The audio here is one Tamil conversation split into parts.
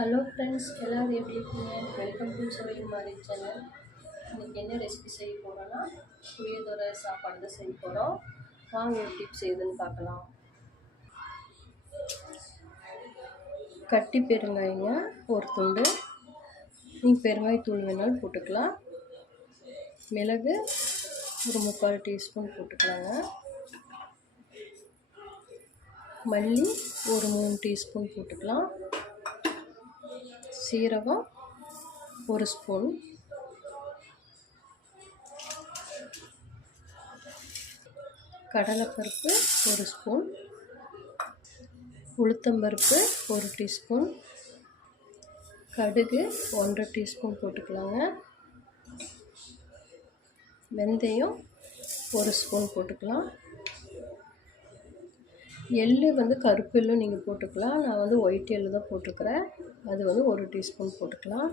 ஹலோ ஃப்ரெண்ட்ஸ், எல்லோரும் எப்படி இருக்கீங்க? வெல்கம் டு சமையல் மாதிரி சேனல். இன்றைக்கி என்ன ரெசிபி செய்ய போகிறோன்னா, புளியோதரை சாப்பாடு தான் செய்ய போகிறோம். வாங்க எப்படி செய்யுதுன்னு பார்க்கலாம். கட்டி பெருங்காயங்க ஒரு துண்டு, நீங்கள் பெருங்காயத்தூள் வேணாலும் போட்டுக்கலாம். மிளகு ஒரு 3/4 டீஸ்பூன் போட்டுக்கலாங்க. மல்லி ஒரு 3 டீஸ்பூன் போட்டுக்கலாம். சீரகம் ஒரு ஸ்பூன், கடலைப்பருப்பு ஒரு ஸ்பூன், உளுத்தம்பருப்பு ஒரு டீஸ்பூன், கடுகு 1/2 டீஸ்பூன் போட்டுக்கலாங்க. வெந்தயம் ஒரு ஸ்பூன் போட்டுக்கலாம். எள்ளு கருப்பு எள்ளும் நீங்கள் போட்டுக்கலாம். நான் ஒயிட் எள்ளு தான் போட்டுக்கிறேன். அது 1 டீஸ்பூன் போட்டுக்கலாம்.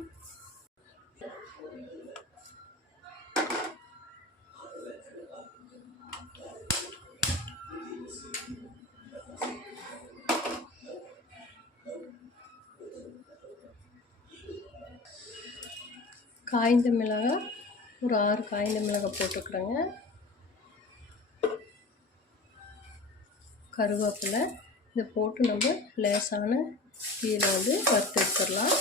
காய்ந்த மிளகாய் ஒரு 6 காய்ந்த மிளகாய் போட்டுக்கிறேங்க. கருவேப்பிலை இதை போட்டு நம்ம லேசான தீயில வறுத்து எடுத்துடலாம்.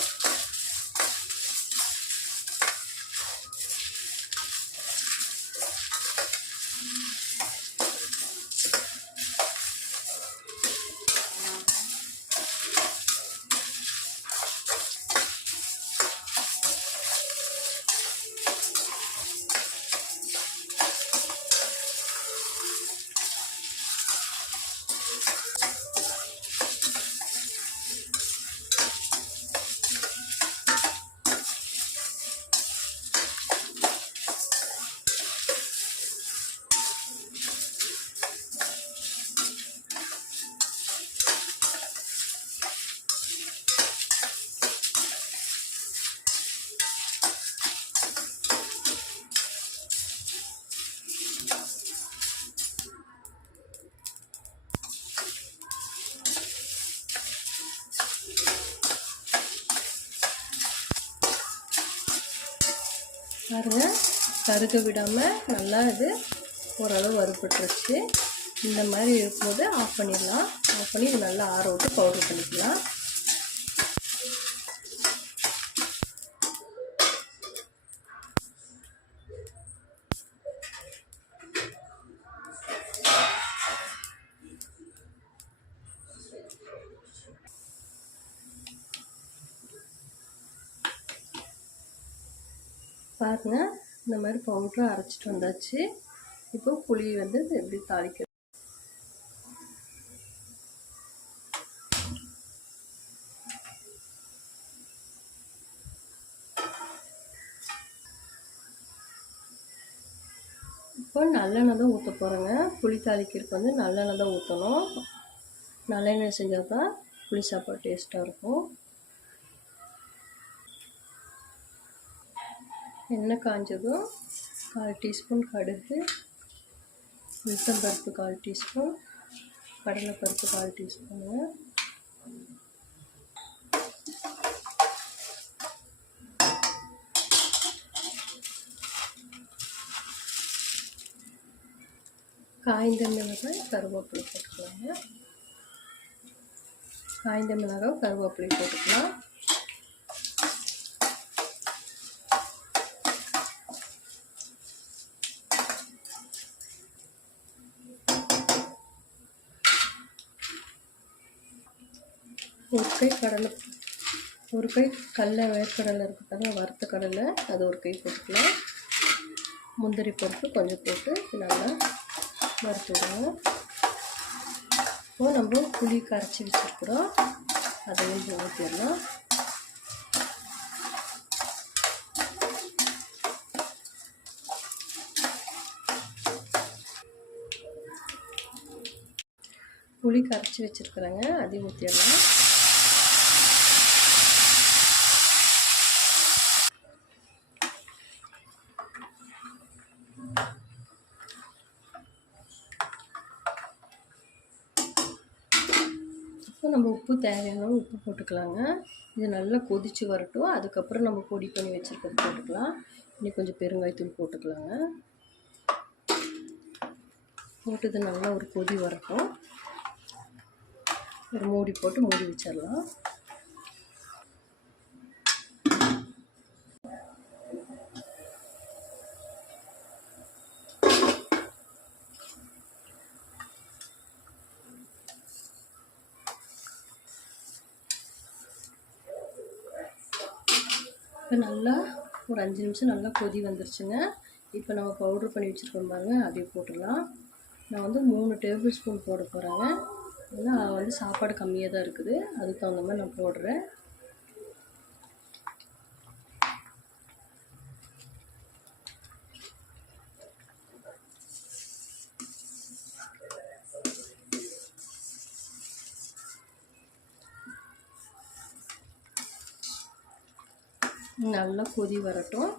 பாருங்கள், கருக விடாமல் நல்லா இது ஓரளவு வறுபட்டுருச்சு. இந்த மாதிரி இருக்கும்போது ஆஃப் பண்ணிடலாம். ஆஃப் பண்ணி இது நல்லா ஆற விட்டு பவுடர் பண்ணிக்கலாம். பாருங்கள், இந்த மாதிரி பவுட்ரு அரைச்சிட்டு வந்தாச்சு. இப்போ புளி எப்படி தாளிக்க இப்போ நல்லெண்ணெய் தான் ஊற்ற போகிறேங்க. புளி தாளிக்கிறதுக்கு நல்லெண்ணெய் தான் ஊற்றணும். நல்லெண்ணெய் செஞ்சால் தான் புளி சாப்பாடு டேஸ்ட்டாக இருக்கும். எண்ணெய் காஞ்சதும் 1/4 டீஸ்பூன் கடுகு, உளுத்தம்பருப்பு 1/4 டீஸ்பூன், கடலைப்பருப்பு 1/4 டீஸ்பூனுங்க. காய்ந்த மிளகாய் கருவேப்பிலை போட்டுக்கலாங்க. காய்ந்த மிளகாய் கருவேப்பிலை போட்டுக்கலாம். ஒரு கை கடலை வேர்க்கடலை இருக்கிறதாங்க, வறுத்த கடலை அது ஒரு கை போட்டுக்கலாம். முந்திரி பருப்பு கொஞ்சம் போட்டு நல்லா வறுத்து விடுவோம். இப்போ நம்ம புளி கரைச்சி வச்சுருக்குறோம், அதையும் ஊற்றிடலாம். புளி கரைச்சி வச்சுருக்குறேங்க, அதையும் ஊற்றிடலாம். நம்ம உப்பு தேவையான உப்பு போட்டுக்கலாங்க. இது நல்லா கொதித்து வரட்டும். அதுக்கப்புறம் நம்ம பொடி பண்ணி வச்சுருக்கிறது போட்டுக்கலாம். இன்னும் கொஞ்சம் பெருங்காயத்தூள் போட்டுக்கலாங்க. போட்டு இது நல்லா ஒரு கொதி வரட்டும். ஒரு மூடி போட்டு மூடி வச்சிடலாம். இப்போ நல்லா ஒரு 5 நிமிஷம் நல்லா கொதி வந்துருச்சுங்க. இப்போ நம்ம பவுட்ரு பண்ணி வச்சுருக்கோம் பாருங்கள், அதையும் போட்டுடலாம். நான் வந்து 3 டேபிள் ஸ்பூன் போட போகிறேங்க. ஏன்னா வந்து சாப்பாடு கம்மியாக தான் இருக்குது, அதுக்கு தகுந்த மாதிரி நான் போடுறேன். நல்லா கொதி வரட்டும்.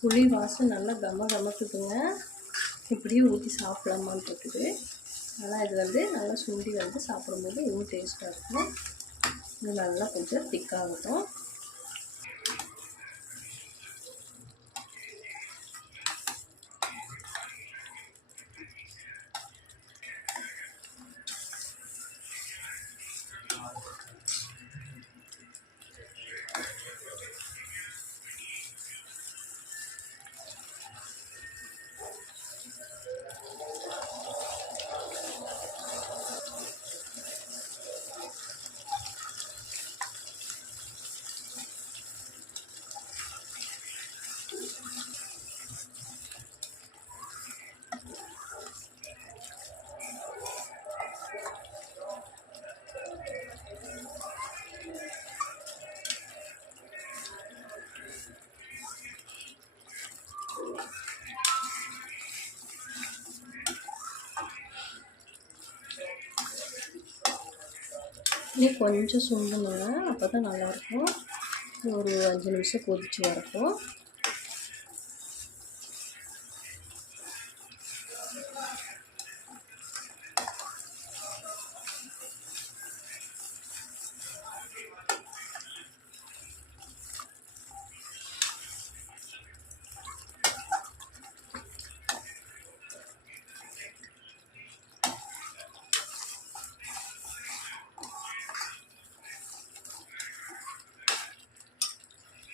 புளி வாசம் நல்லா கமக்குதுங்க. இப்படியே ஊற்றி சாப்பிடலாமான்னு இருக்குது. ஆனால் இது வந்து நல்லா சுண்டி வந்து சாப்பிடும்போது இன்னும் டேஸ்ட்டாக இருக்கும். இது நல்லா கொஞ்சம் திக்காகட்டும். இன்னும் கொஞ்சம் சுண்டணுங்க, அப்போ தான் நல்லாயிருக்கும். ஒரு 5 நிமிஷம் கொதித்து வரட்டும்.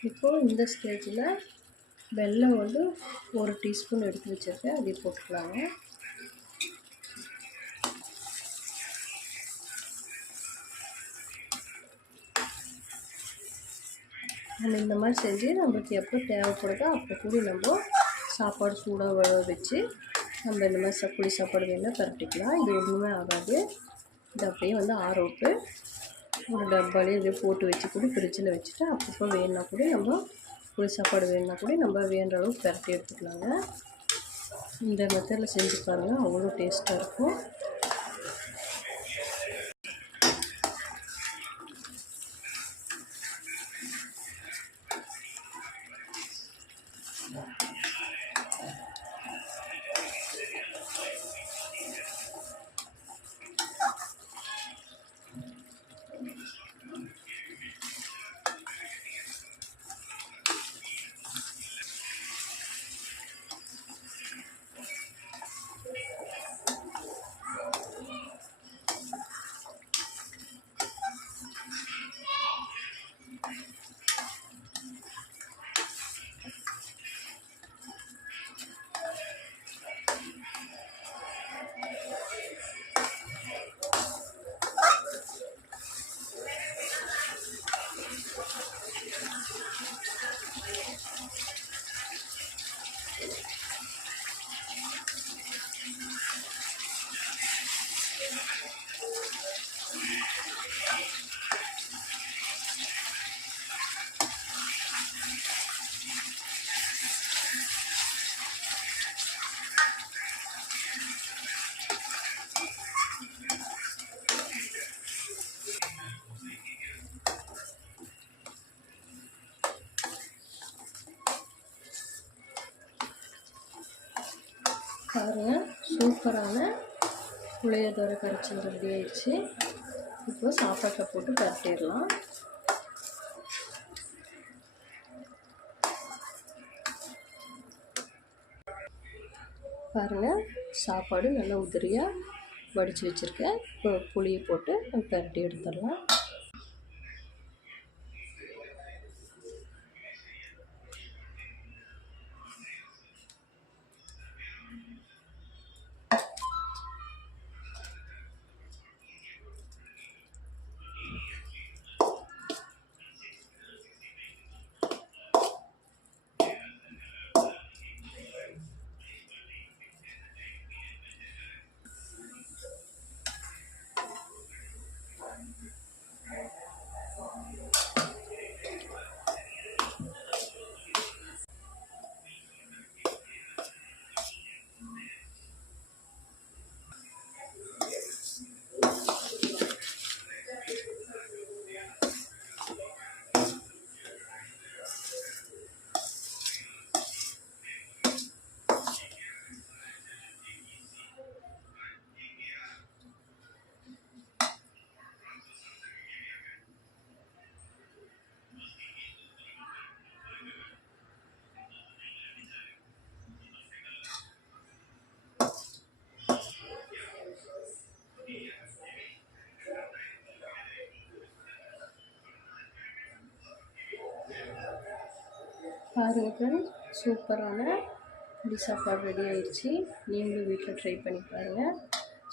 இப்போது இந்த ஸ்டேஜில் வெல்லம் வந்து 1 டீஸ்பூன் எடுத்து வச்சுருக்கேன், அதையும் போட்டுக்கலாங்க. நம்ம இந்த மாதிரி செஞ்சு நம்மளுக்கு எப்போ தேவைப்படுதோ அப்போ கூட நம்ம சாப்பாடு சூடாக வச்சு நம்ம இந்த மாதிரி புளி சாப்பாடு வேணால் பரட்டிக்கலாம். இது ஒன்றுமே ஆகாது. இது அப்படியே வந்து ஆற விட்டு ஒரு டப்பாலே இதே போட்டு வச்சு கூட ஃப்ரிட்ஜில் வச்சுட்டு அப்பப்போ வேணுன்னா கூட நம்ம புளி சாப்பாடு வேணுன்னா கூட நம்ம வேணுற அளவுக்கு பரட்டி எடுத்துக்கலாங்க. இந்த மெத்தடில் செஞ்சு பாருங்கள், அவ்வளோ டேஸ்ட்டாக இருக்கும். பாருங்கள், சூப்பரான புளியோதரை கரைச்சல் ரெடி ஆயிடுச்சு. இப்போ சாப்பாட்டில் போட்டு பரட்டிடலாம். பாருங்கள், சாப்பாடு நல்லா உதிரியாக வடித்து வச்சுருக்கேன். இப்போ புளியை போட்டு பரட்டி எடுத்துடலாம். பாருங்கள் ஃப்ரெண்ட்ஸ், சூப்பரான புளி சாப்பாடு ரெடி ஆயிடுச்சு. நீங்களும் வீட்டில் ட்ரை பண்ணி பாருங்கள்.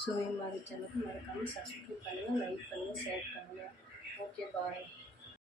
சுவை மாதிரி சேனலுக்கு மறக்காமல் சப்ஸ்கிரைப் பண்ணுங்கள், லைக் பண்ணுங்கள், ஷேர் பண்ணுங்கள். ஓகே, பாய்.